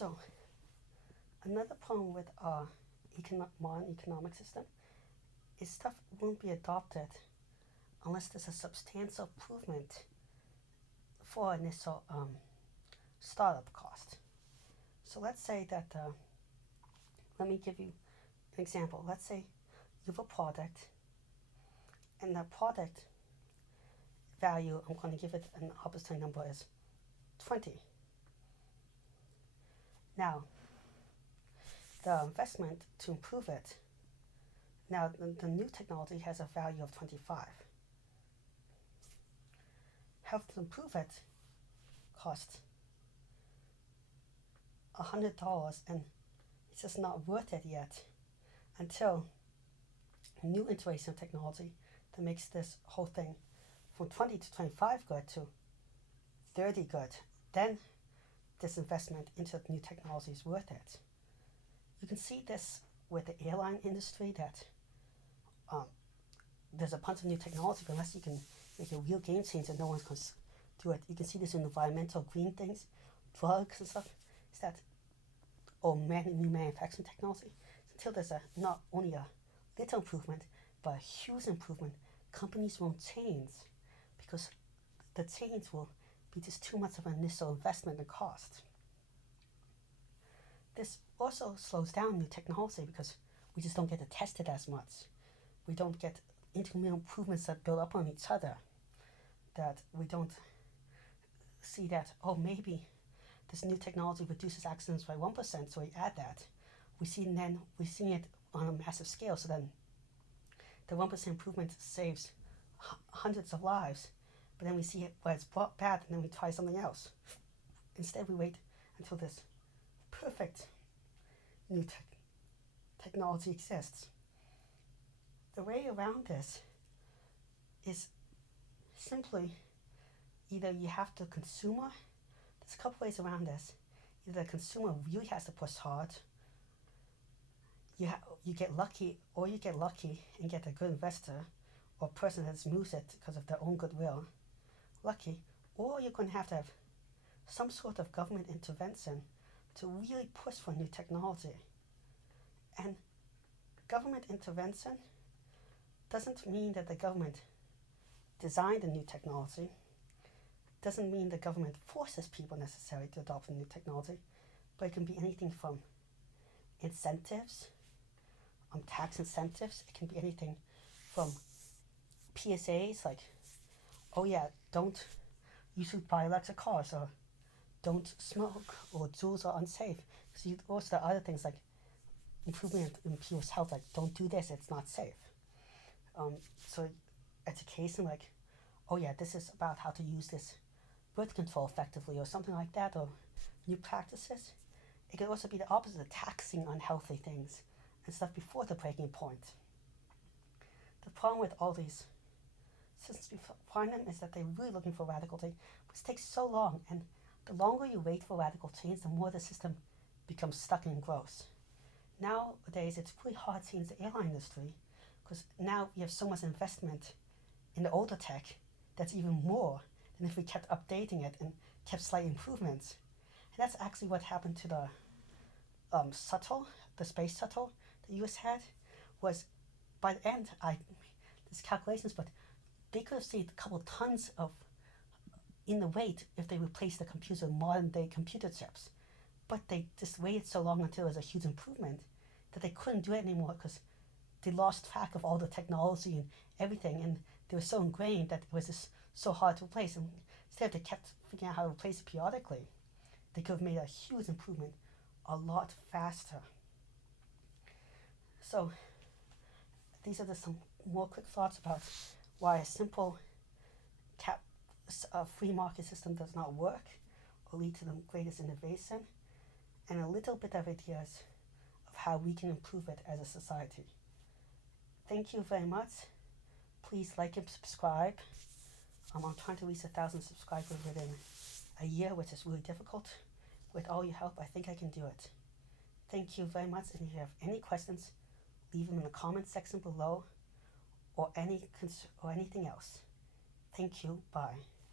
So, another problem with our modern economic system is stuff won't be adopted unless there's a substantial improvement for initial startup cost. So let's say that, let me give you an example. Let's say you have a product, and the product value, I'm going to give it an arbitrary number, is 20. Now, the investment to improve it, now the new technology has a value of 25. Help to improve it costs $100, and it's just not worth it yet until a new iteration of technology that makes this whole thing from 20 to 25 good to 30 good. Then this investment into new technology is worth it. You can see this with the airline industry, that there's a bunch of new technology, but unless you can make a real game changer, no one's going to do it. You can see this in environmental green things, drugs and stuff. Is that new manufacturing technology? Until there's not only a little improvement, but a huge improvement, companies won't change because the change will be just too much of an initial investment and cost. This also slows down new technology because we just don't get to test it as much. We don't get incremental improvements that build up on each other. That we don't see that, maybe this new technology reduces accidents by 1%, so we add that. We're seeing it on a massive scale, so then the 1% improvement saves hundreds of lives, but then we see it where it's bad, and then we try something else. Instead, we wait until this perfect new technology exists. The way around this is simply either you have the consumer, there's a couple ways around this. Either the consumer really has to push hard, you get lucky, or you get lucky and get a good investor or person that moves it because of their own goodwill, lucky, or you're going to have some sort of government intervention to really push for new technology. And government intervention doesn't mean that the government designed a new technology, doesn't mean the government forces people necessarily to adopt a new technology, but it can be anything from incentives, tax incentives. It can be anything from PSAs like, you should buy electric cars, or don't smoke, or jewels are unsafe. So also there are other things like improvement in people's health, like don't do this, it's not safe. So education, like, this is about how to use this birth control effectively, or something like that, or new practices. It could also be the opposite, taxing unhealthy things and stuff before the breaking point. The problem with all these systems we find them is that they're really looking for radical change, but it takes so long, and the longer you wait for radical change, the more the system becomes stuck and gross. Nowadays, it's really hard to change the airline industry because now we have so much investment in the older tech that's even more than if we kept updating it and kept slight improvements. And that's actually what happened to the the space shuttle the US had. Was by the end, there's calculations, but they could have saved a couple tons in the weight if they replaced the computer with modern day computer chips. But they just waited so long until there was a huge improvement that they couldn't do it anymore because they lost track of all the technology and everything, and they were so ingrained that it was just so hard to replace. And instead, they kept figuring out how to replace it periodically. They could have made a huge improvement a lot faster. So these are just some more quick thoughts about why a simple free market system does not work or lead to the greatest innovation, and a little bit of ideas of how we can improve it as a society. Thank you very much. Please like and subscribe. I'm trying to reach 1,000 subscribers within a year, which is really difficult. With all your help, I think I can do it. Thank you very much, and if you have any questions, leave them in the comments section below, or anything else. Thank you. Bye.